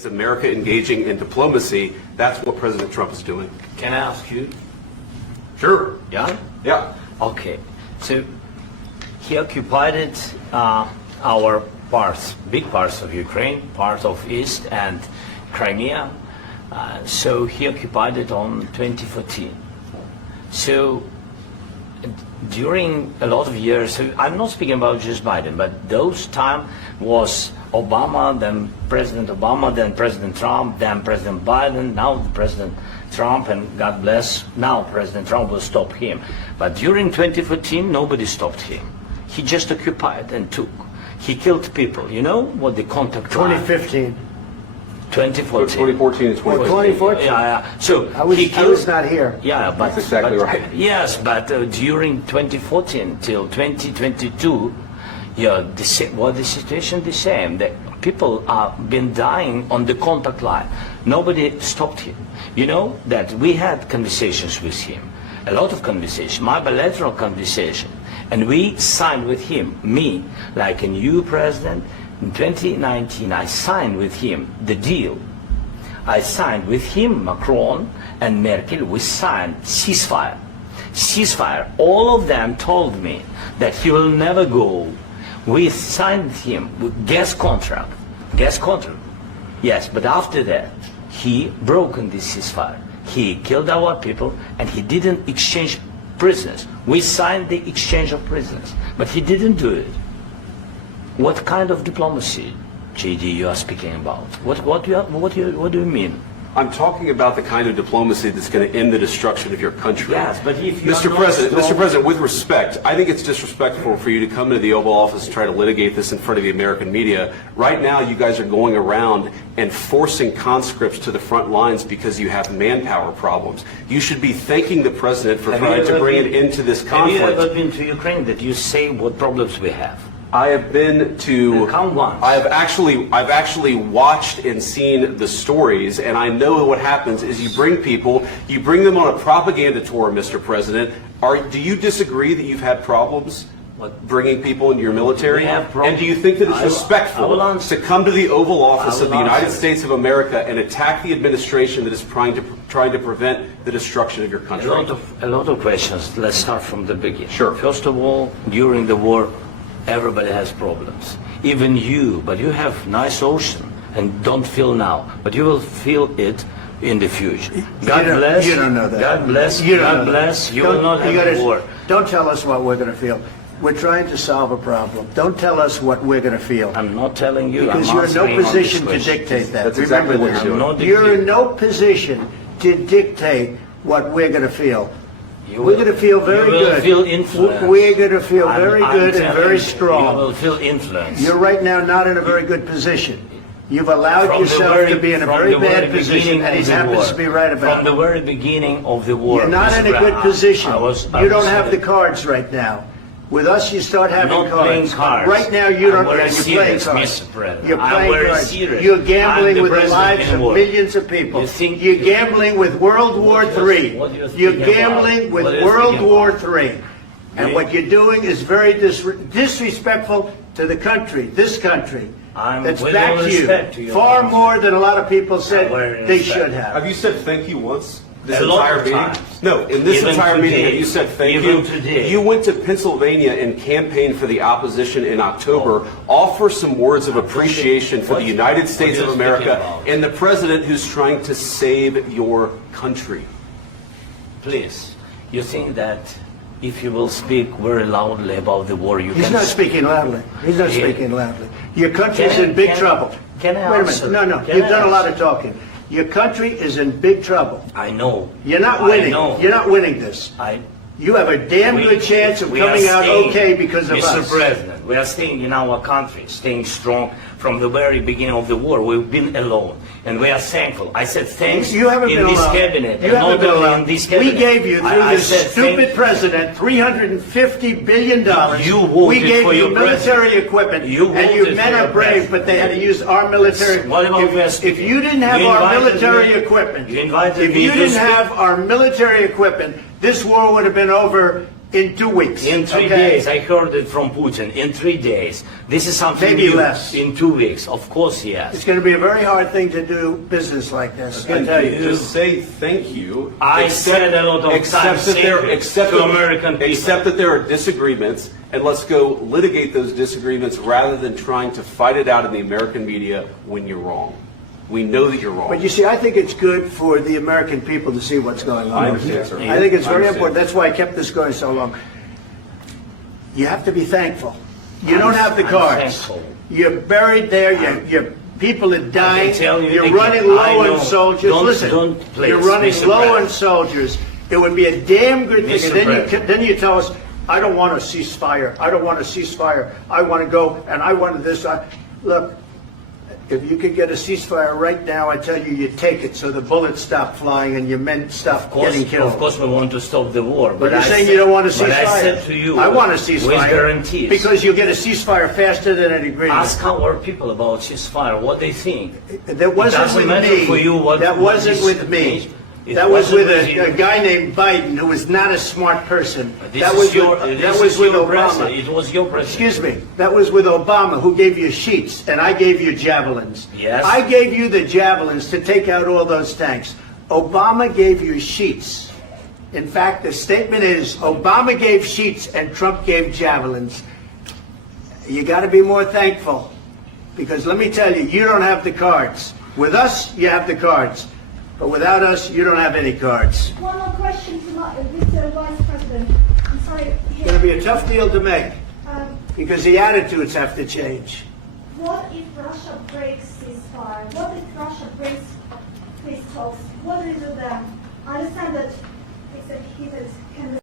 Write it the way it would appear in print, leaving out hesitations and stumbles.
Is America engaging in diplomacy? That's what President Trump is doing. Can I ask you? Sure. Yeah? Yeah. Okay. So he occupied it, our parts, big parts of Ukraine, part of East and Crimea. So he occupied it on 2014. So during a lot of years, so I'm not speaking about just Biden, but those time was Obama, then President Obama, then President Trump, then President Biden, now President Trump, and God bless, now President Trump will stop him. But during 2014, nobody stopped him. He just occupied and took. He killed people. You know what the contact line? 2015. 2014 2014. and 2014. 2014. Yeah. So I was not here. Yeah, but That's exactly right. Yes, but during 2014 till 2022, yeah, the situation the same. The people have been dying on the contact line. Nobody stopped him. You know that we had conversations with him, a lot of conversations, my bilateral conversation, and we signed with him, me, like a new president. In 2019, I signed with him the deal. I signed with him, Macron and Merkel, we signed ceasefire. Ceasefire. All of them told me that he will never go. We signed with him with gas contract. Gas contract. Yes, but after that, he broken this ceasefire. He killed our people and he didn't exchange prisoners. We signed the exchange of prisoners, but he didn't do it. What kind of diplomacy, JD, you are speaking about? What do you mean? I'm talking about the kind of diplomacy that's going to end the destruction of your country. Yes, but if you Mr. President, with respect, I think it's disrespectful for you to come into the Oval Office and try to litigate this in front of the American media. Right now, you guys are going around and forcing conscripts to the front lines because you have manpower problems. You should be thanking the President for trying to bring it into this conflict. Have you ever been to Ukraine that you say what problems we have? I have been to. Count once. I've actually watched and seen the stories, and I know what happens is you bring them on a propaganda tour, Mr. President. Do you disagree that you've had problems bringing people into your military? We have problems. And do you think that it's respectful to come to the Oval Office of the United States of America and attack the administration that is trying to prevent the destruction of your country? A lot of questions. Let's start from the beginning. Sure. First of all, during the war, everybody has problems. Even you, but you have nice ocean and don't feel now, but you will feel it in the future. God bless. You don't know that. God bless. You don't God know bless. that. You will not have war. Don't tell us what we're going to feel. We're trying to solve a problem. Don't tell us what we're going to feel. I'm not telling you. Because I'm you're in no answering on position this to question. dictate that. That's exactly Remember what that. you're I'm not doing. You're dictating. in no position to dictate what we're going to feel. You We're will- going to feel very you will good. Feel influenced. We're going to feel very I'm good and telling very you, strong. You will feel influence. You're right now not in a very good position. You've allowed From the yourself very- to be in a from very the very bad position, beginning and he of the happens war. to be right about From the it. very beginning of the war. You're not in a Mr. good Brown, position. I was You don't have the saying, cards right now. With us, you start having I'm not playing cards. cards. Right now, you don't. I'm very You're playing serious, cards. Mr. President. You're I'm playing very cards. serious. You're I'm gambling the with the president lives in of war. millions of people. You think- You're gambling with World War What do you- III. what do you think You're about? gambling with What do you World think War about? III. And We- what you're doing is very disrespectful to the country, this country. I'm That's with back all to you. respect to your Far country. more than a lot of people said very they respect. should have. Have you said thank you once? This A lot entire of meeting? times. No, in this Even entire meeting, today. have you said thank Even you? today. You went to Pennsylvania and campaigned for the opposition in October. Offer some words of appreciation for the United States what of are you speaking America about? and the president who's trying to save your country. Please, you think that if you will speak very loudly about the war, you He's can... not speaking loudly. He's not Yeah. speaking loudly. Your country's Can I- in big can- trouble. can I Wait a answer? minute. No. Can You've I done a lot answer? of talking. Your country is in big trouble. I know. You're not I winning. know. You're not winning this. You have a damn good chance of we are coming out staying, okay because of Mr. us. President, we are staying in our country, staying strong from the very beginning of the war. We've been alone, and we are thankful. I said thanks You haven't in been this alone. cabinet, You and haven't not been only alone. in this We cabinet. gave you, through I this said stupid thank- president, $350 billion. You voted we gave for you your military president. equipment, You and your voted men for are your brave, president. but they had to use our military. What about Vance? If you didn't have You our invited military me- equipment, you invited if me you to didn't speak- have our military equipment, this war would have been over in 2 weeks. In 3 okay? days, I heard it from Putin. In 3 days, This is something Maybe new less. in 2 weeks. Of course, yes. It's going to be a very hard thing to do business like this. I tell you. Just say thank you. I said a lot of times to American people. Accept that there are disagreements, and let's go litigate those disagreements rather than trying to fight it out in the American media when you're wrong. We know that you're wrong. But you see, I think it's good for the American people to see what's going on. I understand, sir. I think it's very I understand. important. That's why I kept this going so long. You have to be thankful. You don't have the I'm cards. thankful. You're buried there. Your people are dying. tell you You're again, running I low know. on soldiers. Listen, Don't please, you're running Mr. low President. on soldiers. It would be a damn good thing. Mr. And President. then you tell us, I don't want a ceasefire. I don't want a ceasefire. I want to go and I want this. Look, if you could get a ceasefire right now, I tell you, you take it so the bullets stop flying and your men stop getting killed. Of course, we want to stop the war. But you're I saying said- you don't want a ceasefire. But I said to you, I want a ceasefire. with guarantees. Because you'll get a ceasefire faster than an agreement. Ask our people about ceasefire, what they think. That wasn't doesn't with matter me. for you what- That what wasn't is- with me. it That was wasn't with with you. a guy named Biden, who was not a smart person. This That is was your, with, this that was is with your Obama. president. It was your president. Excuse me. That was with Obama, who gave you sheets, and I gave you javelins. Yes. I gave you the javelins to take out all those tanks. Obama gave you sheets. In fact, the statement is Obama gave sheets and Trump gave javelins. You got to be more thankful, because let me tell you, you don't have the cards. With us, you have the cards. But without us, you don't have any cards. One more question to Mr. Vice President. I'm sorry. It's going to be a tough deal to make, Um, because the attitudes have to change. what if Russia breaks ceasefire? What if Russia breaks peace talks? What do you do then? I understand that he said can